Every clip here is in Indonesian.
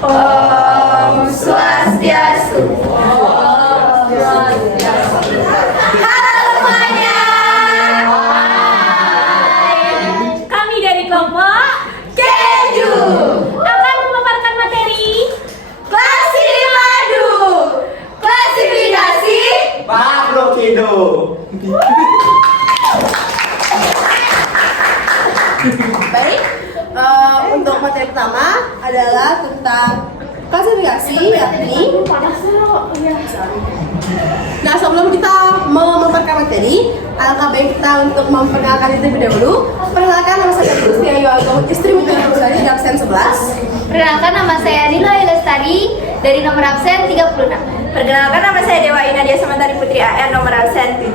Om Swastiastu. Halo semuanya. Kami dari kelompok Keju akan memaparkan materi Madu. Klasifikasi makhluk hidup. Baik, untuk materi pertama adalah tentang klasifikasi, yakni. Nah, sebelum kita memaparkan materi, alangkah baik kita untuk memperkenalkan diri terlebih dahulu. Perkenalkan, nama saya Gus Tia Yuagam, istri Mutiara Rusari di absen 11. Perkenalkan, nama saya Nila Lestari dari nomor absen 36. Perkenalkan, nama saya Dewa Inadia Samantari Putri AR nomor absen 7.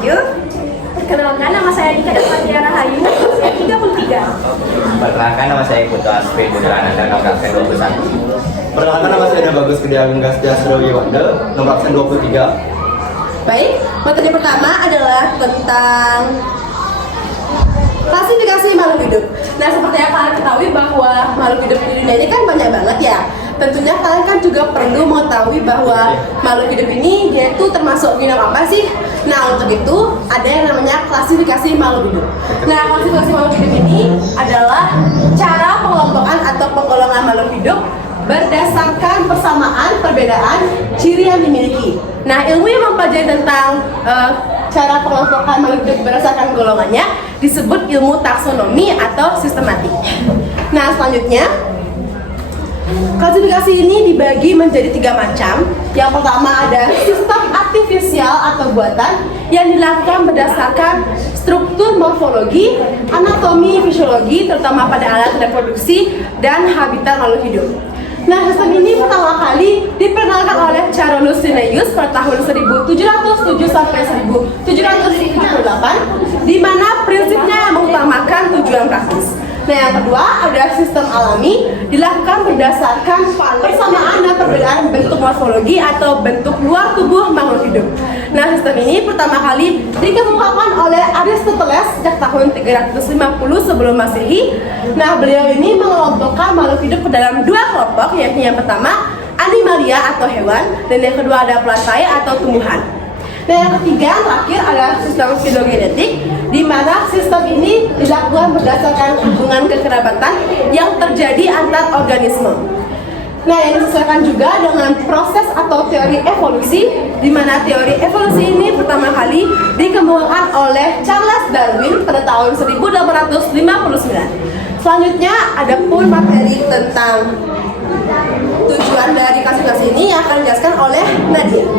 Perkenalkan, nama saya Dika Dasmatia Rahayu, absen 33. Perkenalkan, nama saya Putu Asri Putra Ananda nomor absen 21. Perkenalkan, nama saya Bagus Gede Agung Gastia Surya Wanda, nomor absen 23. Baik, materi pertama adalah tentang klasifikasi makhluk hidup. Nah, seperti yang kalian ketahui bahwa makhluk hidup di dunia ini kan banyak banget ya. Tentunya kalian kan juga perlu mengetahui bahwa makhluk hidup ini dia itu termasuk genus apa sih? Nah, untuk itu ada yang namanya klasifikasi makhluk hidup. Nah, klasifikasi makhluk hidup ini adalah cara pengelompokan atau penggolongan makhluk hidup berdasarkan persamaan, perbedaan, ciri yang dimiliki. Nah, ilmu yang mempelajari tentang cara pengelompokan makhluk hidup berdasarkan golongannya disebut ilmu taksonomi atau sistematik. Nah, selanjutnya klasifikasi ini dibagi menjadi 3 macam. Yang pertama ada sistem artifisial atau buatan yang dilakukan berdasarkan struktur morfologi, anatomi, fisiologi, terutama pada alat reproduksi dan habitat makhluk hidup. Nah, sistem ini pertama kali diperkenalkan oleh Carolus Linnaeus pada tahun 1707 sampai 1778, di mana prinsipnya mengutamakan tujuan praktis. Nah, yang kedua ada sistem alami, dilakukan berdasarkan persamaan dan perbedaan bentuk morfologi atau bentuk luar tubuh makhluk hidup. Nah, sistem ini pertama kali dikemukakan oleh Aristoteles sejak tahun 350 sebelum Masehi. Nah, beliau ini mengelompokkan makhluk hidup ke dalam 2 kelompok, yakni yang pertama animalia atau hewan, dan yang kedua ada plantae atau tumbuhan. Nah, yang ketiga terakhir adalah sistem filogenetik, di mana sistem ini dilakukan berdasarkan hubungan kekerabatan yang terjadi antar organisme. Nah, yang disesuaikan juga dengan proses atau teori evolusi, di mana teori evolusi ini pertama kali dikemukakan oleh Charles Darwin pada tahun 1859. Selanjutnya ada pun materi tentang tujuan dari klasifikasi ini yang akan dijelaskan oleh Nadia.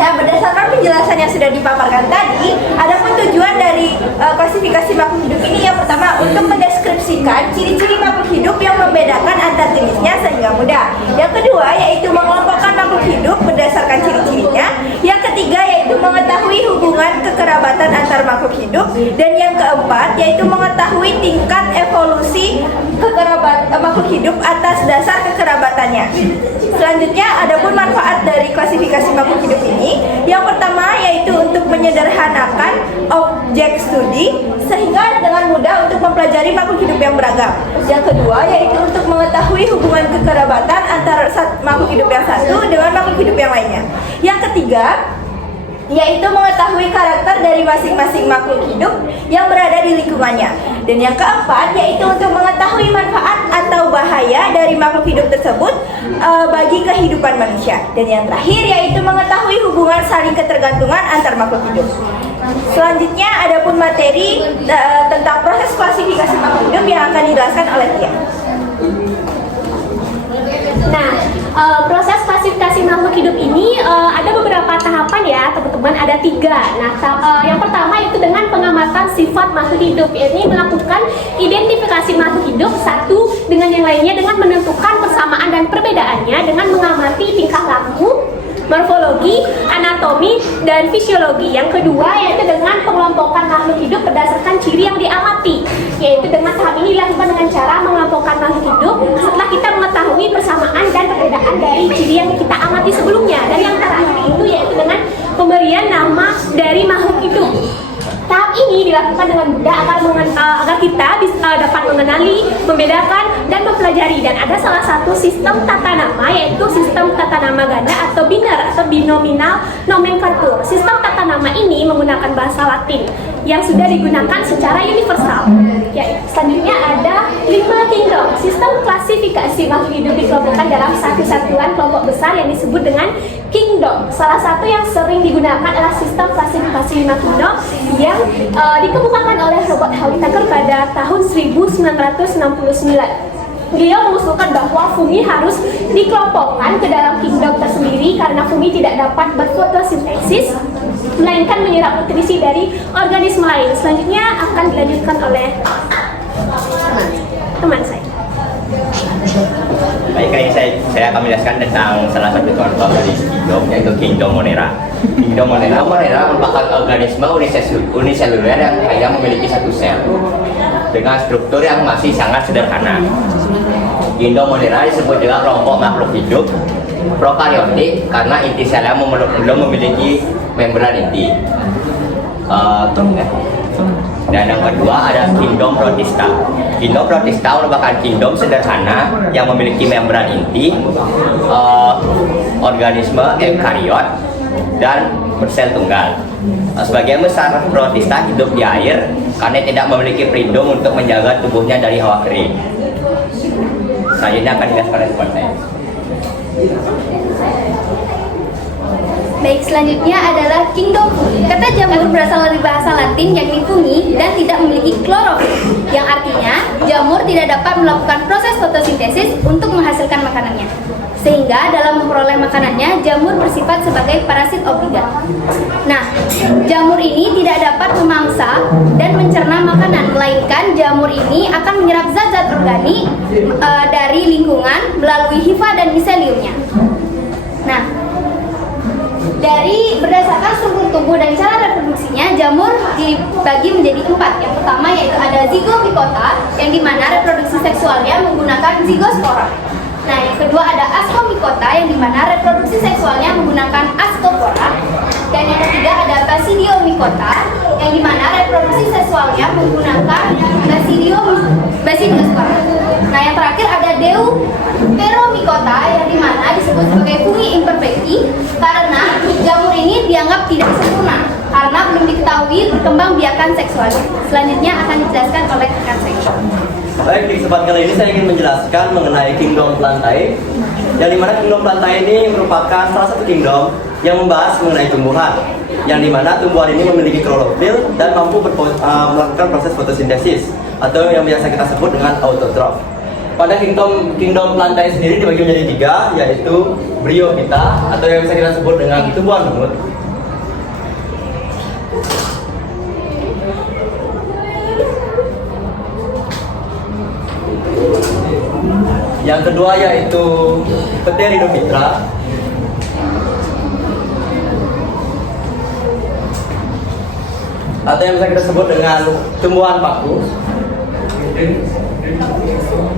Nah, berdasarkan penjelasan yang sudah dipaparkan tadi, adapun tujuan dari klasifikasi makhluk hidup ini yang pertama untuk mendeskripsikan ciri-ciri makhluk hidup yang membedakan antar jenisnya sehingga mudah. Yang kedua yaitu mengelompokkan makhluk hidup berdasarkan ciri-cirinya. Yang ketiga yaitu mengetahui hubungan kekerabatan antar makhluk hidup. Dan yang keempat yaitu mengetahui tingkat evolusi makhluk hidup atas dasar kekerabatannya. Selanjutnya adapun manfaat dari klasifikasi makhluk hidup ini. Yang pertama yaitu untuk menyederhanakan objek studi sehingga dengan mudah untuk mempelajari makhluk hidup yang beragam. Yang kedua yaitu untuk mengetahui hubungan kekerabatan antara makhluk hidup yang satu dengan makhluk hidup yang lainnya. Yang ketiga yaitu mengetahui karakter dari masing-masing makhluk hidup yang berada di lingkungannya. Dan yang keempat yaitu untuk mengetahui manfaat atau bahaya dari makhluk hidup tersebut bagi kehidupan manusia. Dan yang terakhir yaitu mengetahui hubungan saling ketergantungan antar makhluk hidup. Selanjutnya adapun materi tentang proses klasifikasi makhluk hidup yang akan dijelaskan oleh Tia. Nah, proses klasifikasi makhluk hidup ini ada beberapa tahapan ya teman-teman, ada 3. Nah, yang pertama itu dengan pengamatan sifat makhluk hidup, yakni melakukan identifikasi makhluk hidup satu dengan yang lainnya dengan menentukan persamaan dan perbedaannya dengan mengamati tingkah laku, morfologi, anatomi, dan fisiologi. Yang kedua yaitu dengan pengelompokan makhluk hidup berdasarkan ciri yang diamati, yaitu dengan tahap ini dilakukan dengan cara mengelompokkan makhluk hidup setelah kita mengetahui persamaan dan perbedaan dari ciri yang kita amati sebelumnya. Dan yang terakhir itu yaitu dengan pemberian nama dari makhluk hidup. Tahap ini dilakukan dengan mudah agar kita bisa dapat mengenali, membedakan, dan mempelajari. Dan ada salah satu sistem tata nama, yaitu sistem tata nama ganda atau biner atau binominal nomenklatur. Sistem tata nama ini menggunakan bahasa Latin yang sudah digunakan secara universal. Ya, selanjutnya ada 5 kingdom. Sistem klasifikasi makhluk hidup dikelompokkan dalam satu satuan kelompok besar yang disebut dengan kingdom. Salah satu yang sering digunakan adalah sistem klasifikasi 5 kingdom yang dikemukakan oleh Robert Whittaker pada tahun 1969. Beliau mengusulkan bahwa fungi harus dikelompokkan ke dalam kingdom tersendiri karena fungi tidak dapat berfotosintesis melainkan menyerap nutrisi dari organisme lain. Selanjutnya akan dilanjutkan oleh teman saya. Baik, kali ini saya akan menjelaskan tentang salah satu contoh dari kingdom, yaitu kingdom Monera. Kingdom Monera merupakan organisme uniseluler yang hanya memiliki satu sel dengan struktur yang masih sangat sederhana. Kingdom Monera disebut juga kelompok makhluk hidup prokaryotik karena inti selnya belum memiliki membran inti. Dan yang kedua ada kingdom protista. Kingdom protista merupakan kingdom sederhana yang memiliki membran inti, organisme eukariot dan bersel tunggal. Sebagian besar protista hidup di air karena tidak memiliki pelindung untuk menjaga tubuhnya dari hawa kering. Selanjutnya akan dijelaskan oleh teman saya. Baik, selanjutnya adalah kingdom fungi. Kata jamur berasal dari bahasa Latin yakni fungi dan tidak memiliki klorofil, yang artinya jamur tidak dapat melakukan proses fotosintesis untuk menghasilkan makanannya. Sehingga dalam memperoleh makanannya, jamur bersifat sebagai parasit obligat. Nah, jamur ini tidak dapat memangsa dan mencerna makanan, melainkan jamur ini akan menyerap zat-zat organik dari lingkungan melalui hifa dan miseliumnya. Nah, dari berdasarkan struktur tubuh dan cara reproduksinya, jamur dibagi menjadi 4. Yang pertama yaitu ada zygomicota, yang dimana reproduksi seksualnya menggunakan zygospora. Nah, yang kedua ada ascomicota, yang dimana reproduksi seksualnya menggunakan ascospora. Dan yang ketiga ada basidiomycota, yang dimana reproduksi seksualnya menggunakan basidiospora. Nah, yang terakhir ada deuteromycota, yang dimana disebut sebagai fungi imperfecti karena jamur ini dianggap tidak sempurna karena belum diketahui berkembang biakan seksualnya. Selanjutnya akan dijelaskan oleh rekan saya. Baik, di kesempatan kali ini saya ingin menjelaskan mengenai kingdom plantae, yang dimana kingdom plantae ini merupakan salah satu kingdom yang membahas mengenai tumbuhan, yang dimana tumbuhan ini memiliki klorofil dan mampu melakukan proses fotosintesis atau yang biasa kita sebut dengan autotrof. Pada kingdom plantae sendiri dibagi menjadi 3, yaitu bryophyta atau yang bisa kita sebut dengan tumbuhan lumut. Yang kedua yaitu Pteridophyta. Atau yang bisa kita sebut dengan tumbuhan paku.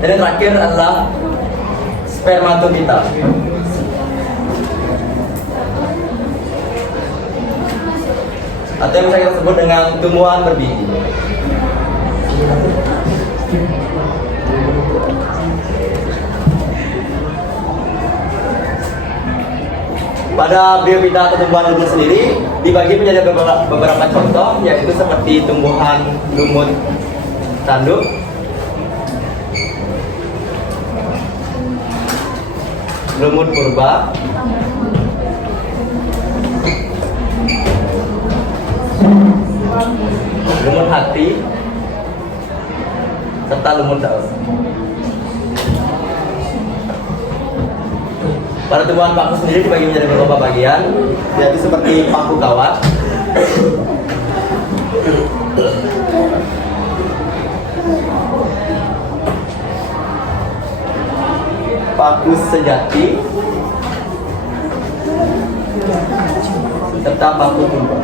Dan yang terakhir adalah Spermatophyta. Atau yang bisa kita sebut dengan tumbuhan berbiji. Pada bryophyta atau tumbuhan lumut sendiri dibagi menjadi beberapa contoh, yaitu seperti tumbuhan lumut tanduk, lumut purba, lumut hati, serta lumut daun. Pada tumbuhan paku sendiri dibagi menjadi beberapa bagian, yaitu seperti paku kawat, paku sejati, serta paku purba.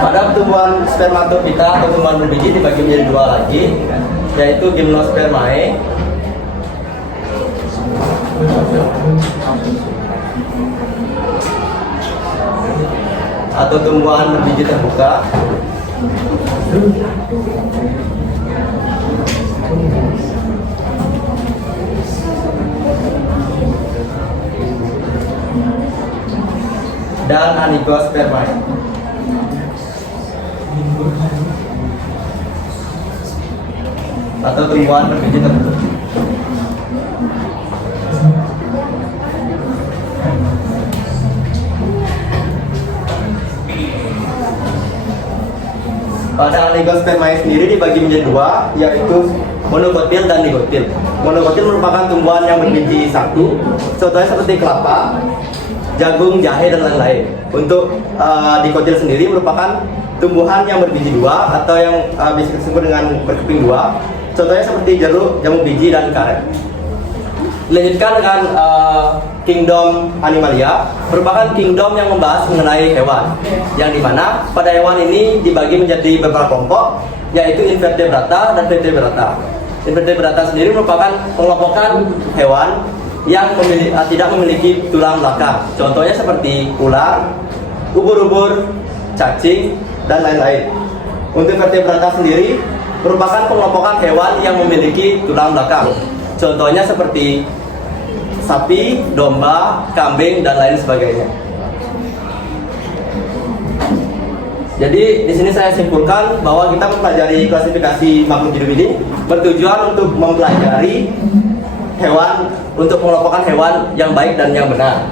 Pada tumbuhan Spermatophyta atau tumbuhan berbiji dibagi menjadi 2 lagi, yaitu Gymnospermae atau tumbuhan berbiji terbuka, dan Angiospermae. Atau tumbuhan berbiji tertentu. Pada Angiospermae sendiri dibagi menjadi dua, yaitu monokotil dan digotil. Monokotil merupakan tumbuhan yang berbiji satu, contohnya seperti kelapa, jagung, jahe, dan lain-lain. Untuk dikotil sendiri merupakan tumbuhan yang berbiji dua atau yang bisa disebut dengan berkeping dua. Contohnya seperti jeruk, jambu biji, dan karet. Dilanjutkan dengan kingdom Animalia, merupakan kingdom yang membahas mengenai hewan, yang dimana pada hewan ini dibagi menjadi beberapa kelompok, yaitu invertebrata dan vertebrata. Invertebrata sendiri merupakan pengelompokan hewan yang tidak memiliki tulang belakang. Contohnya seperti ular, ubur-ubur, cacing, dan lain-lain. Untuk vertebrata sendiri merupakan pengelompokan hewan yang memiliki tulang belakang. Contohnya seperti sapi, domba, kambing, dan lain sebagainya. Jadi di sini saya simpulkan bahwa kita mempelajari klasifikasi makhluk hidup ini bertujuan untuk mempelajari hewan, untuk mengelompokkan hewan yang baik dan yang benar,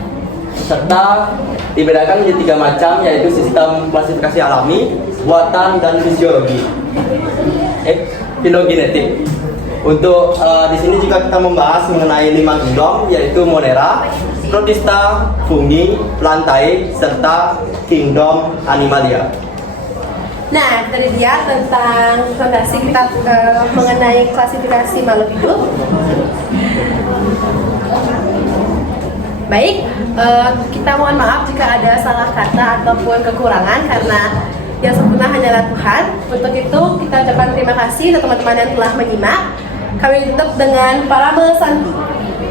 serta dibedakan menjadi 3 macam, yaitu sistem klasifikasi alami, buatan, dan fisiologi. Filogenetik. Untuk di sini juga kita membahas mengenai 5 kingdom, yaitu Monera, Protista, Fungi, Plantae, serta kingdom Animalia. Nah, tadi dia tentang fondasi kita mengenai klasifikasi makhluk hidup. Baik, kita mohon maaf jika ada salah kata ataupun kekurangan karena yang sempurna hanyalah Tuhan. Untuk itu kita ucapkan terima kasih untuk teman-teman yang telah menyimak. Kami tutup dengan parabel Santi.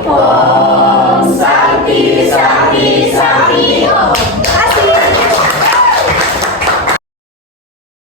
Om Santi Santi